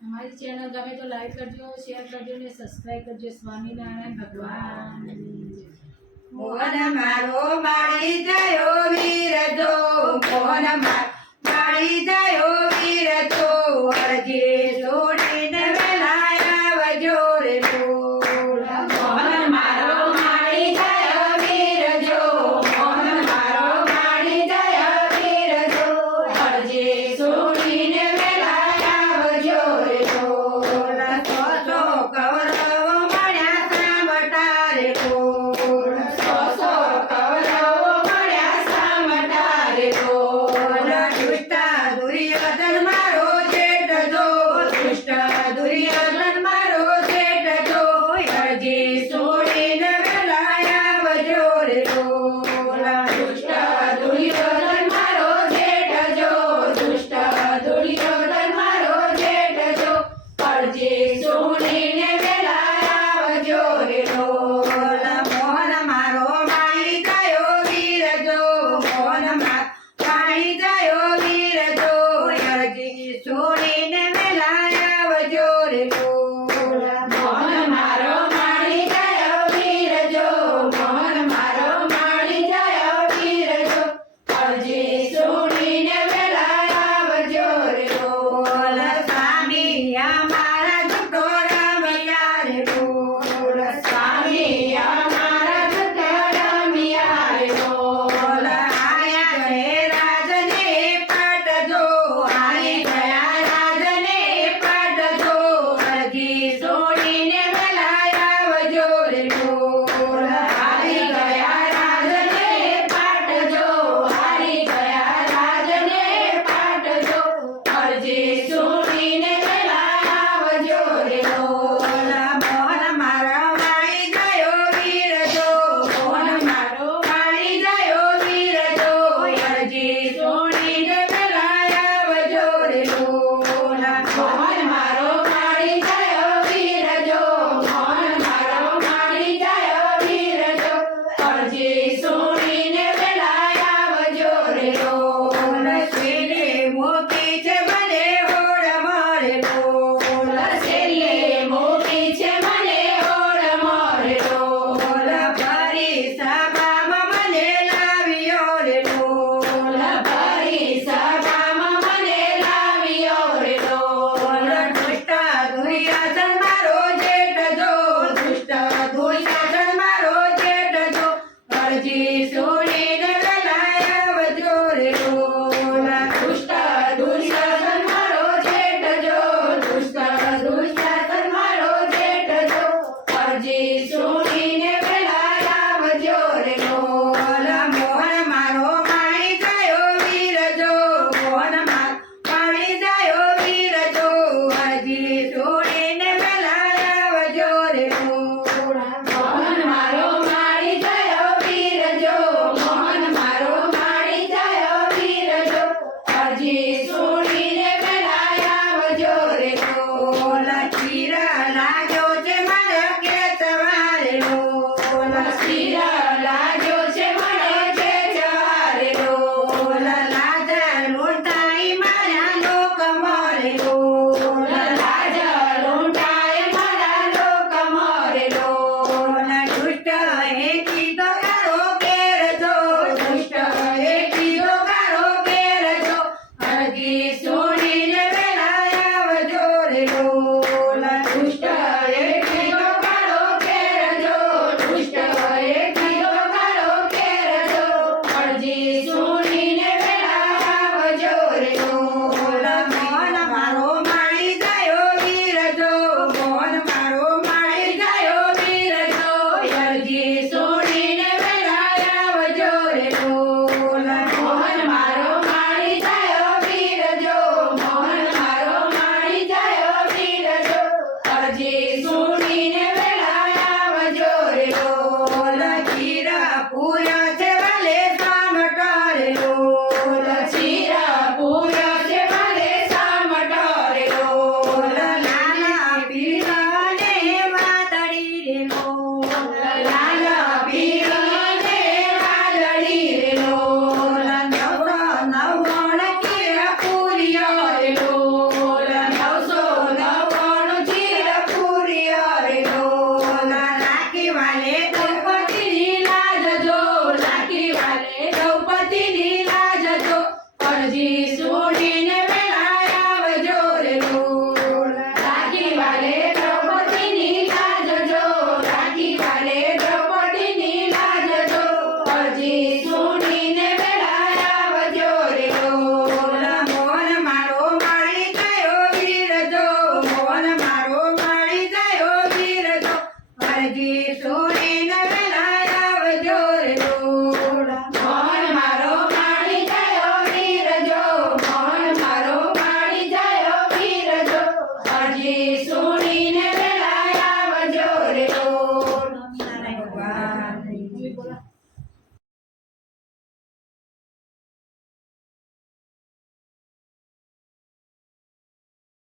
हमारी चैनल गमे तो लाइक करजो, शेयर करजो ने सब्सक्राइब करजो। स्वामीनारायण भगवान मोहन मारो मारी जायो वीर जो, मोहन मारी जायो वीर जो, हरजे जोड़ीने वेलाया वजोरे बोल। मोहन मारो मारी जायो वीर जो, मोहन मारो मारी जायो वीर जो, हरजे जोड़ीने वेलाया वजोरे बोल। सो सो कौरव मळ्या सामटारे बोल। दुर्योधन मारो जेठ जो, दुष्ट दुर्योधन मारो जेठ जो, हरजे सोडीने वेलाया वजोरे बोल। दुष्ट दुर्योधन मारो जेठ जो, दुष्ट दुर्योधन मारो जेठ जो, हरजे सोडीने वेलाया वजोरे बोल। मोहन मारो मारी जायो वीर जो, मोहन मारी जायो वीर जो, हरजी सोडीने वेलाया वजोरे बोल। मोहन मारो मारी जायो वीर जो, मोहन मारो मारी जायो वीर जो, हरजी सोडीने वेलाया वजोरे बोल। स्वामी हमारा झूठो रमिया रे बोल। स्वामी हमारा झूठो रमिया रे बोल। आया गए राजने पट जो, आई गया राजने पट जो, हरजी सोडीने वेलाया वजोरे बोल। आई गया राजने पट जो, आई गया राजने पट जो, हरजी सोडीने वेलाया वजोरे बोल। मोहन मारो मारी जायो वीर जो, मोहन मारो मारी जायो वीर जो, हरजी सोडीने वेलाया वजोरे बोल। मोहन मारो मारी जायो वीर जो, मोहन मारो मारी जायो वीर जो, हरजी सोडीने वेलाया वजोरे बोल। छेले मोती छे મને હોડ મારે બોલ। છેલે મોતી છે મને હોડ મારે બોલ। ભરી સભામાં મને લાવ્યો રે બોલ। ભરી સભામાં મને લાવ્યો રે બોલ। દુષ્ટ દુર્યોધન મારો જેઠ જો, દુષ્ટ દુર્યોધન મારો જેઠ જો, હરજી સોડીને વેલાયા વજોરે બોલ। દુષ્ટ દુર્યોધન મારો જેઠ જો, દુષ્ટ દુર્યોધન મારો જેઠ જો, હરજી સોડીને વેલાયા વજોરે બોલ। મોહન મારો મારી જાયો વીર જો, મોહન મારી જાયો વીર જો, હરજી સોડીને વેલાયા વજોરે બોલ। મોહન મારો મારી જાયો વીર જો, મોહન મારો મારી જાયો વીર જો, હરજી સોડીને વેલાયા વજોરે બોલ। ચીર લાગ્યો છે મને કે સવારે બોલ। ચીર લાગ્યો છે મને કે સવારે બોલ। લાજ લૂંટાઈ મારા લોક મોરે બોલ। લાજ લૂંટાઈ મારા લોક મોરે બોલ। દુષ્ટ એ કીધો કારો કેર જો, દુષ્ટ એ કીધો કારો કેર જો, હરજી સોડીને વેલાયા વજોરે બોલ। દુષ્ટ એ કીધો કારો કેર જો, દુષ્ટ એ કીધો કારો કેર જો, હરજી સોડીને વેલાયા વજોરે બોલ। મોહન મારો મારી જાયો વીર જો, મોહન મારો મારી જાયો વીર જો, હરજી સોડીને વેલાયા વજોરે બોલ। મોહન મારો મારી જાયો વીર જો, મોહન મારો મારી જાયો વીર જો, હરજી સોડીને વેલાયા વજોરે બોલ। ચીર પૂર